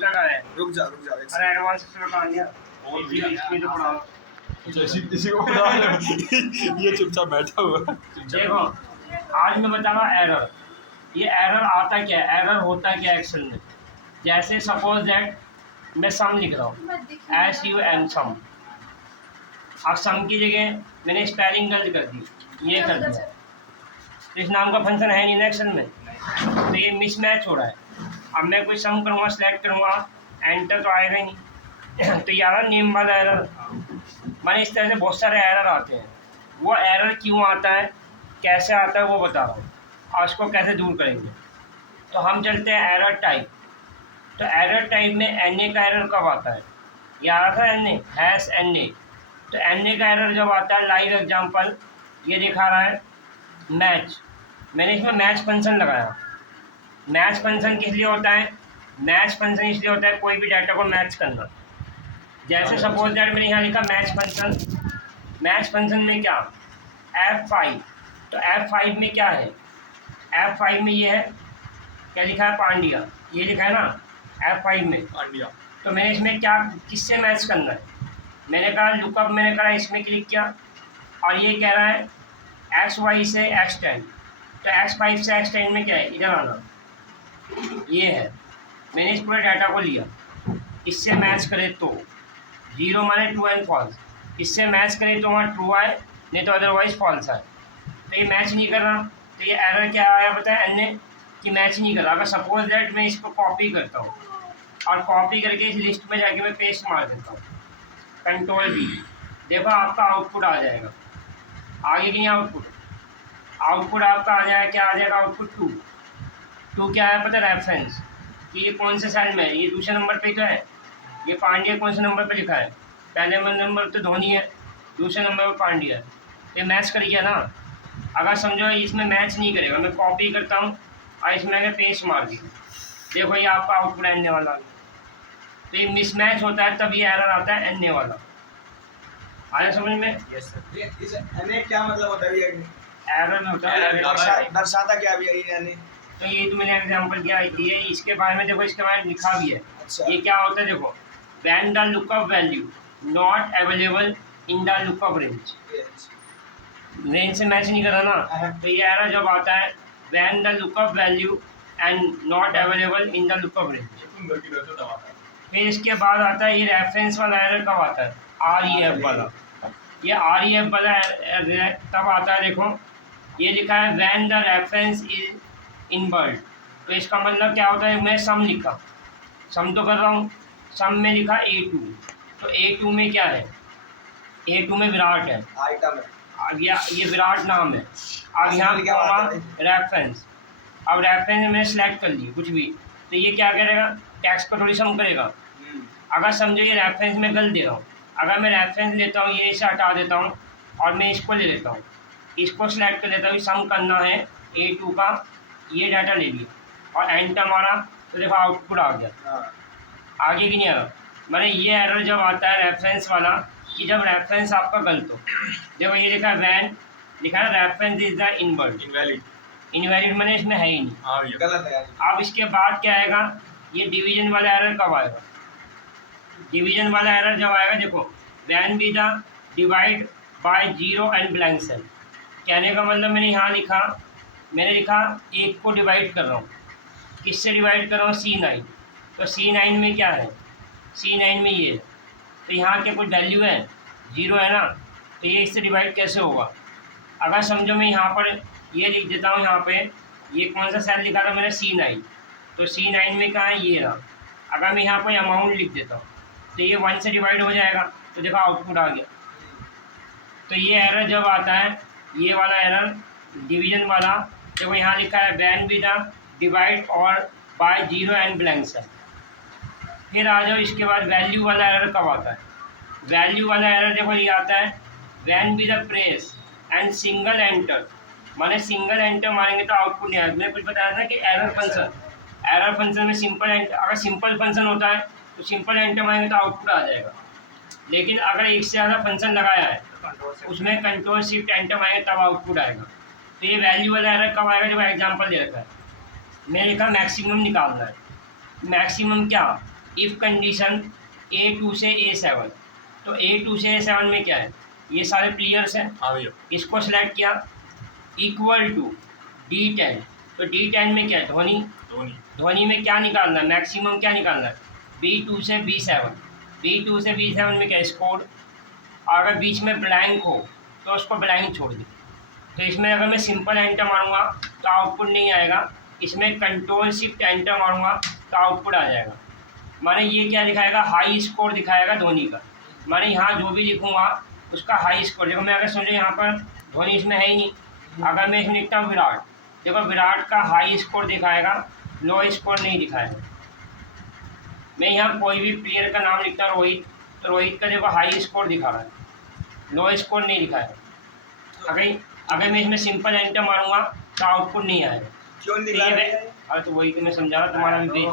दूसरा का है। रुक जा अरे एडवांस में कहा दिया इसमें तो पढ़ाओ। इसी को पढ़ा ये चुपचाप बैठा हुआ देखो आज मैं बता रहा एरर। ये एरर आता क्या है, एरर होता क्या एक्शन में। जैसे सपोज दैट मैं सम लिख रहा हूँ SUM सम। अब सम की जगह मैंने स्पेलिंग गलत कर दी, ये कर दिया, तो इस नाम का फंक्शन है नहीं ना एक्शन में, तो ये मिसमैच हो रहा है। अब मैं कोई सम करूँगा, सेलेक्ट करूँगा, एंटर तो आएगा ही नहीं तो यार नेम वाला एरर। मैंने इस तरह से बहुत सारे एरर आते हैं। वो एरर क्यों आता है, कैसे आता है, वो बता रहा हूँ, और उसको कैसे दूर करेंगे। तो हम चलते हैं एरर टाइप। तो एरर टाइप में NA का एरर कब आता है, ये आ रहा था NA #NA। तो NA का एरर जब आता है, लाइव एग्जांपल ये दिखा रहा है मैच, मैंने इसमें मैच फंक्शन लगाया। मैच फंक्शन किस लिए होता है, मैच फंक्शन इसलिए होता है कोई भी डाटा को मैच करना। जैसे सपोज दैट मैंने यहाँ लिखा मैच फंक्शन, मैच फंक्शन में क्या F5, तो F5 में क्या है, F5 में ये है, क्या लिखा है, पांड्या, ये लिखा है ना F5 में पांड्या। तो मैंने इसमें क्या किससे मैच करना है, मैंने कहा लुकअप, मैंने कहा इसमें क्लिक किया और ये कह रहा है XY से X10, तो X5 से X10 में क्या है, इधर आना, ये है। मैंने इस पूरे डाटा को लिया, इससे मैच करे तो 0 माने ट्रू एंड फॉल्स, इससे मैच करे तो वहाँ ट्रू आए, नहीं तो अदरवाइज फॉल्स आए। तो ये मैच नहीं कर रहा, तो ये एरर क्या आया बताया NA कि मैच नहीं कर रहा। अगर सपोज दैट मैं इसको कॉपी करता हूँ और कॉपी करके इस लिस्ट में जाके मैं पेस्ट मार देता हूँ, Ctrl+V, देखो आपका आउटपुट आ जाएगा। आगे नहीं आउटपुट, आउटपुट आपका आ जाएगा, क्या आ जाएगा आउटपुट 2 क्या है पता है, रेफरेंस कि ये कौन से सेल में है, ये दूसरे नंबर पे तो है, ये पांड्या कौन से नंबर पे लिखा है, पहले नंबर तो धोनी है, दूसरे नंबर पर पांड्या है, ये मैच कर गया ना। अगर समझो इसमें मैच नहीं करेगा, मैं कॉपी करता हूँ और इसमें मैं पेस्ट मार दी, देखो ये आपका आउटपुट NA वाला। तो ये मिसमैच होता है, तब ये एरर आता है NA वाला। आया समझ में? Yes sir. इस NA क्या मतलब होता है, एरर में होता है, दर्शाता क्या भी है ये NA? तो ये तो मैंने एग्जांपल दिया दिए, इसके बारे में देखो, इसके बारे में लिखा भी है। अच्छा। ये क्या होता है देखो, when the lookup value not available in the lookup range, range से मैच नहीं कर रहा ना, तो ये एरर जब आता है when the lookup value and not available in the lookup range. फिर इसके बाद आता है ये रेफरेंस वाला एरर कब आता है, REF वाला। ये REF वाला तब आता है, देखो ये लिखा है व्हेन द रेफरेंस इज इनवर्ल्ड, तो इसका मतलब क्या होता है, मैं सम लिखा, सम तो कर रहा हूँ, सम में लिखा A2, तो A2 में क्या है, A2 में विराट है, आइटम है, अब ये विराट नाम है। अब यहाँ क्या हुआ रेफरेंस, अब रेफरेंस मैंने सेलेक्ट कर लिया कुछ भी, तो ये क्या करेगा, टेक्स्ट को थोड़ी सम करेगा। अगर समझो ये रेफरेंस में गलत दे रहा हूँ, अगर मैं रेफरेंस लेता हूँ, ये इसे हटा देता हूँ और मैं इसको ले लेता हूँ, इसको सेलेक्ट कर लेता हूँ, सम करना है A2 का, ये डाटा ले लिया और एंटर मारा, तो देखो आउटपुट आ गया। आगे की नहीं आ रहा, मैंने ये एरर जब आता है रेफरेंस वाला, कि जब रेफरेंस आपका गलत हो, देखो ये लिखा है वैन, लिखा है reference is the inward, invalid मैंने इसमें है ही नहीं, गलत है। अब इसके बाद क्या आएगा, ये डिवीजन वाला एरर कब आएगा, डिवीजन वाला एरर जब आएगा, देखो when be the divide by 0 and blank cell. कहने का मतलब मैंने यहाँ लिखा, मैंने लिखा 1 को डिवाइड कर रहा हूँ, किससे डिवाइड कर रहा हूँ, C9, तो C9 में क्या है, C9 में ये है, तो यहाँ के कुछ वैल्यू है 0 है ना, तो ये इससे डिवाइड कैसे होगा। अगर समझो मैं यहाँ पर ये लिख देता हूँ, यहाँ पे ये कौन सा सेल लिखा था मैंने, C9, तो C9 में कहाँ है, ये रहा। अगर मैं यहाँ पर अमाउंट लिख देता हूँ, तो ये 1 से डिवाइड हो जाएगा, तो देखो आउटपुट आ गया। तो ये एरर जब आता है, ये वाला एरर डिवीजन वाला, देखो यहाँ लिखा है वैन बी द डिवाइड और बाय 0 एंड ब्लैंक सेल। फिर आ जाओ इसके बाद वैल्यू वाला एरर कब आता है, वैल्यू वाला एरर देखो ये आता है when be the press and single enter, माने सिंगल एंटर मारेंगे तो आउटपुट नहीं आएगा। मैंने कुछ बताया था कि एरर फंक्शन में सिंपल एंटर, अगर सिंपल फंक्शन होता है तो सिंपल एंटर मारेंगे तो आउटपुट आ जाएगा, लेकिन अगर एक से ज़्यादा फंक्शन लगाया है उसमें Ctrl+Shift एंटर मारेंगे तब आउटपुट आएगा। तो ये वैल्यू वाला एरर कब आएगा, जब एग्जांपल दे रखा है, मैंने लिखा मैक्सिमम निकालना है। मैक्सिमम क्या, इफ़ कंडीशन A2 से A7, तो A2 से A7 में क्या है, ये सारे प्लेयर्स हैं, हाँ भैया। इसको सिलेक्ट किया इक्वल टू D10, तो D10 में क्या है, धोनी। धोनी। धोनी में क्या निकालना है, मैक्सिमम क्या निकालना है, B2 से B7, B2 से B7 में क्या स्कोर। अगर बीच में ब्लैंक हो तो उसको ब्लैंक छोड़ दे। तो इसमें अगर मैं सिंपल एंटर मारूंगा तो आउटपुट नहीं आएगा, इसमें कंट्रोल शिफ्ट एंटर मारूंगा तो आउटपुट आ जाएगा। माने ये क्या दिखाएगा, हाई स्कोर दिखाएगा धोनी का। माने यहाँ जो भी लिखूंगा उसका हाई स्कोर। देखो मैं अगर समझो यहाँ पर धोनी इसमें है ही नहीं, अगर मैं इसमें लिखता हूँ विराट, देखो विराट का हाई स्कोर दिखाएगा, लो स्कोर नहीं दिखाएगा। मैं यहाँ कोई भी प्लेयर का नाम लिखता हूँ रोहित, तो रोहित का देखो हाई स्कोर दिखा रहा है, लो स्कोर नहीं दिखाएगा। अगर मैं इसमें सिंपल एंटर मारूंगा तो आउटपुट नहीं आएगा। क्यों नहीं दिखा रहा है? अरे तो वही तो मैं समझा रहा हूँ, तुम्हारा भी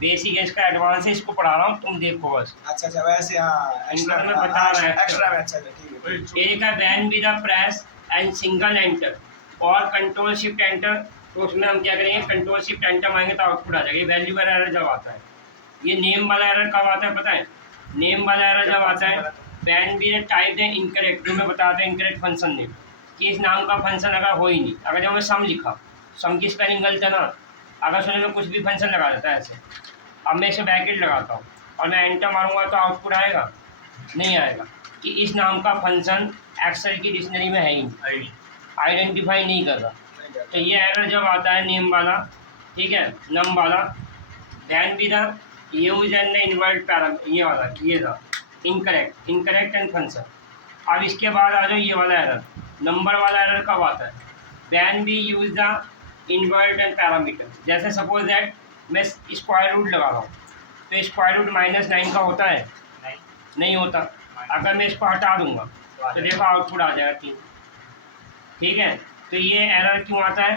बेसिक है, इसका एडवांस है, इसको पढ़ा रहा हूँ, तुम देखो बस। अच्छा वैसे हाँ, एक्स्ट्रा में बता रहा है एक्स्ट्रा में। अच्छा ठीक है। ये लिखा है when be the press and single enter और कंट्रोल शिफ्ट एंटर, तो उसमें हम क्या करेंगे, कंट्रोल शिफ्ट एंटर मारेंगे तो आउटपुट आ जाएगा। ये वैल्यू वाला एरर जब आता है, ये नेम वाला एरर कब आता है पता है, नेम वाला एरर जब आता है when be the type the incorrect, जो मैं बताता हूँ इनकरेक्ट फंक्शन नेम, कि इस नाम का फंक्शन अगर हो ही नहीं। अगर जब मैं सम लिखा, सम की स्पेलिंग गलत है ना, अगर सुनो मैं कुछ भी फंक्शन लगा देता है ऐसे, अब मैं इसे ब्रैकेट लगाता हूँ और मैं एंटर मारूंगा तो आउटपुट आएगा, नहीं आएगा, कि इस नाम का फंक्शन एक्सेल की डिक्शनरी में है ही नहीं, आइडेंटिफाई नहीं कर रहा। तो ये एरर जब आता है नेम वाला, ठीक है, नम वाला, then be the use and the invert param, ये वाला, ये था इनकरेक्ट एंड फंक्शन। अब इसके बाद आ जाओ ये वाला एरर, नंबर वाला एरर कब आता है, then be use the invert and parameter. जैसे सपोज दैट मैं स्क्वायर रूट लगा रहा हूँ, तो स्क्वायर रूट -9 का होता है, नहीं होता। अगर मैं इसको हटा दूंगा तो देखो आउटपुट आ जाएगा 3, ठीक है। तो ये एरर क्यों आता है,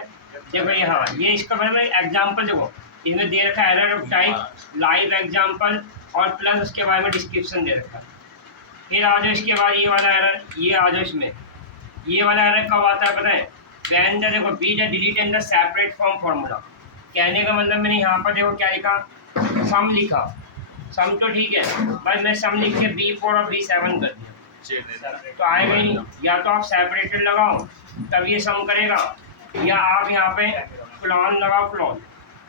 देखो यहाँ ये इसका मतलब एग्जाम्पल, देखो इसमें दे रखा है error of type live example और प्लस उसके बारे में डिस्क्रिप्शन दे रखा है। फिर आ जाओ इसके बाद ये वाला एरर, ये आ जाओ इसमें, ये वाला एरर कब आता है पता है, वैन द देखो be the delete and the separate from formula. कहने का मतलब मैंने यहाँ पर देखो क्या लिखा, सम लिखा, सम तो ठीक है, बस मैं सम लिख के B4 और B7 कर दिया, तो आएगा ही नहीं। या तो आप सेपरेटेड लगाओ तब ये सम करेगा, या आप यहाँ पे क्लॉन लगाओ क्लॉन,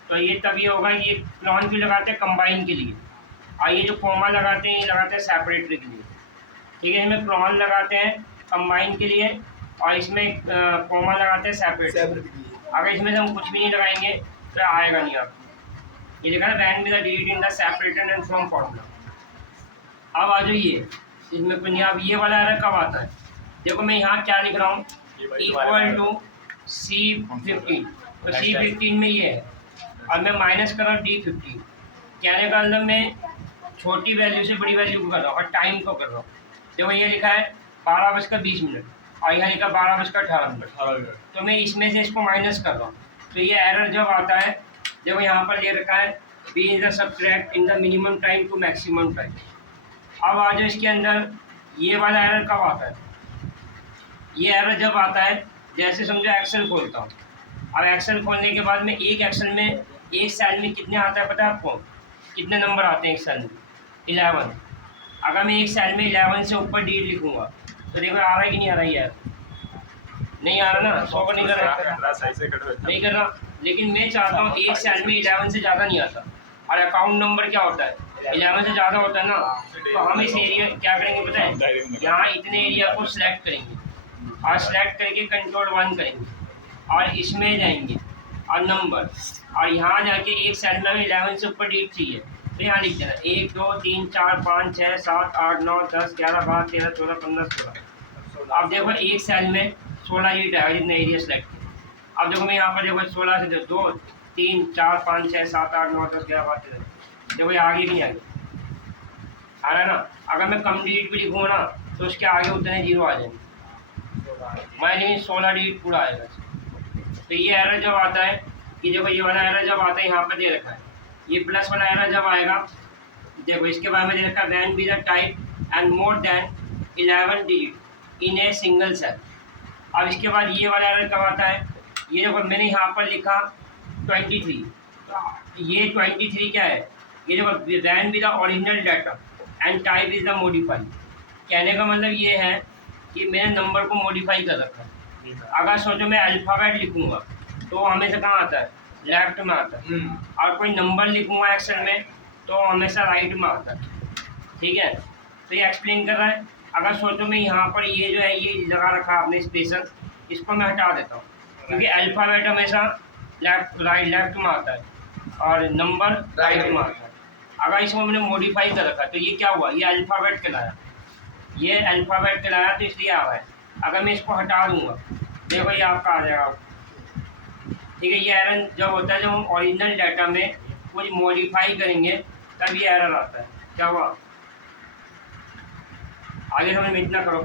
तो ये तब ये होगा। ये क्लॉन भी लगाते हैं कंबाइन के लिए, और ये जो कॉमा लगाते हैं ये लगाते हैं सेपरेटरी के लिए, ठीक है। इसमें क्लॉन लगाते हैं कंबाइन के लिए और इसमें कॉमा लगाते हैं सेपरेट। अगर इसमें से हम कुछ भी नहीं लगाएंगे तो आएगा नहीं आपको। ये लिखा है when with the delete in the separated and from formula. अब आ जाइए इसमें पंजाब, ये वाला एरर कब आता है, देखो मैं यहाँ क्या लिख रहा हूँ, इक्वल टू C15, तो C15 में ये है, और मैं माइनस कर रहा हूँ D15। कहने का मतलब मैं छोटी वैल्यू से बड़ी वैल्यू को कर रहा हूँ और टाइम को कर रहा हूँ। देखो ये लिखा है 12:20 और यहाँ लिखा 12:18, तो मैं इसमें से इसको माइनस कर रहा हूँ। तो ये एरर जब आता है, देखो यहाँ पर ये रखा है be is the subtract in the minimum time to maximum time. अब आ जाओ इसके अंदर, ये वाला एरर कब आता है, ये एरर जब आता है जैसे समझो एक्सेल खोलता हूँ। अब एक्सेल खोलने के बाद में एक एक्सेल में एक सेल में कितने आता है पता है आपको, कितने नंबर आते हैं एक सेल में, 11। अगर मैं एक सेल में 11 से ऊपर डीट लिखूंगा तो देखो आ रहा है कि नहीं आ रहा है, यार नहीं आ रहा ना, 100 को नहीं कर रहा, नहीं कर रहा। लेकिन मैं चाहता हूँ एक सेल में 11 से ज़्यादा नहीं आता, और अकाउंट नंबर क्या होता है 11 से ज़्यादा होता है ना। तो हम इस एरिया क्या करेंगे पता है, यहाँ इतने एरिया को सिलेक्ट करेंगे और सिलेक्ट करके कंट्रोल 1 करेंगे और इसमें जाएंगे और नंबर, और यहाँ जाके एक सेल में 11 से ऊपर डीट चाहिए तो यहाँ लिख देना 1 2 3 4 5 6 7 8 9 10 11 12 13 14 15 16। अब देखो एक सेल में 16 डीट है जितने एरिया सेलेक्ट किया। अब देखो मैं यहाँ पर देखो 16 से 2 3 4 5 6 7 8 9 10 11 12 13, देखो ये आगे नहीं आगे आ रहा है ना। अगर मैं कम डिजिट भी लिखूँगा ना तो उसके आगे उतने जीरो आ जाएंगे, मैं लेकिन 16 डिजिट पूरा आएगा। तो ये एरर जब आता है कि देखो ये वाला एरर जब आता है यहाँ पर दे रखा है, ये प्लस वाला एरर जब आएगा देखो इसके बारे में दे रखा है when be the type and more than 11 digit in a single cell. अब इसके बाद ये वाला एरर कब आता है, ये देखो मैंने यहाँ पर लिखा 23, ये 23 क्या है, ये देखो when with the original data and type is the modify. कहने का मतलब ये है कि मैंने नंबर को मॉडिफाई कर रखा है। अगर सोचो मैं अल्फ़ाबेट लिखूंगा तो हमेशा कहाँ आता है, लेफ्ट में आता है। और कोई नंबर लिखूंगा एक्सेल में तो हमेशा राइट में आता है। ठीक है, तो ये एक्सप्लेन कर रहा है। अगर सोचो मैं यहाँ पर ये जो है ये लगा रखा है आपने स्पेशल, इसको मैं हटा देता हूँ क्योंकि अल्फ़ाबेट हमेशा लेफ्ट में आता है और नंबर राइट में आता है। अगर इसको मैंने मॉडिफाई कर रखा तो ये क्या हुआ, ये अल्फ़ाबेट कहलाया, ये अल्फ़ाबेट कहलाया तो इसलिए आ रहा है। अगर मैं इसको हटा दूंगा देखो ये आपका आ जाएगा। ठीक है, ये एरर जब होता है जब हम ओरिजिनल डाटा में कुछ मॉडिफाई करेंगे तब ये एरर आता है। क्या हुआ, आगे समझ में इतना करो।